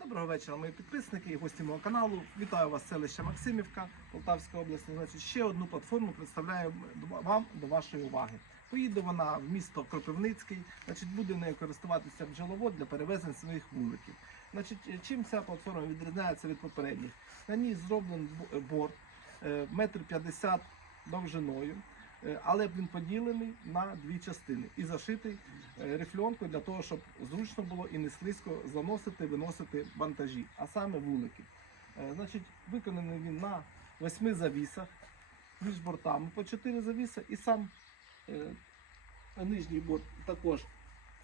Доброго вечора, мої підписники і гості мого каналу. Вітаю вас з селища Максимівка, Полтавська область. Значить, ще одну платформу представляю вам до вашої уваги. Поїде вона в місто Кропивницький, значить, буде нею користуватися бджоловод для перевезення своїх вуликів. Значить, чим ця платформа відрізняється від попередніх? На ній зроблений борт е, метр п'ятдесят довжиною, але він поділений на дві частини і зашитий е, рифльонкою для того, щоб зручно було і не слизько заносити, виносити вантажі, а саме вулики. Е, Значить, виконаний він на восьми завісах між бортами по чотири завіси, і сам е, нижній борт також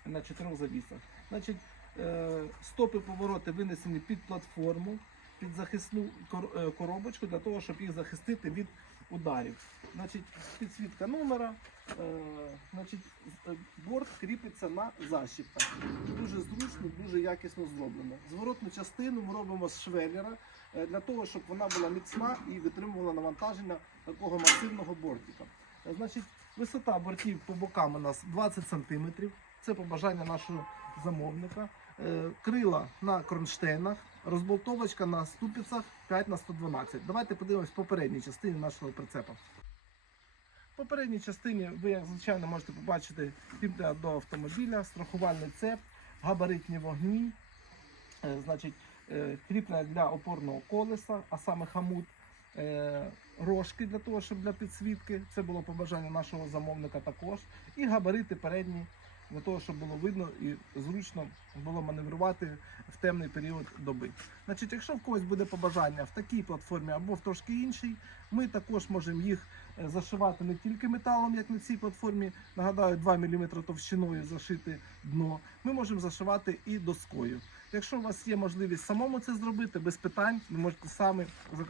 на чотирьох завісах. Значить, е, стопи повороти винесені під платформу, під захисну е, коробочку для того, щоб їх захистити від ударів. Значить, підсвітка номера. Е, значить, е, борт кріпиться на защіпках. Дуже зручно, дуже якісно зроблено. Зворотну частину ми робимо з швеллера е, для того, щоб вона була міцна і витримувала навантаження такого масивного бортика. Е, Значить, висота бортів по бокам у нас 20 см. Це побажання нашого замовника. Е, Крила на кронштейнах, розболтовочка на ступицях 5 на 112. Давайте подивимось в попередній частині нашого прицепа. В попередній частині ви, як звичайно, можете побачити кріплення до автомобіля, страхувальний цеп, габаритні вогні, е, значить, е, кріплення для опорного колеса, а саме хамут, е, рожки для того, щоб для підсвітки. Це було побажання нашого замовника також. І габарити передні для того, щоб було видно і зручно було маневрувати в темний період доби. Значить, якщо в когось буде побажання в такій платформі або в трошки іншій, ми також можемо їх зашивати не тільки металом, як на цій платформі. Нагадаю, 2 мм товщиною зашити дно. Ми можемо зашивати і доскою. Якщо у вас є можливість самому це зробити, без питань, ви можете самі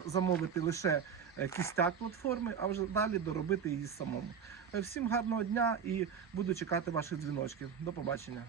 замовити лише е, кістяк платформи, а вже далі доробити її самому. Е, Всім гарного дня і буду чекати ваших дзвіночків. До побачення.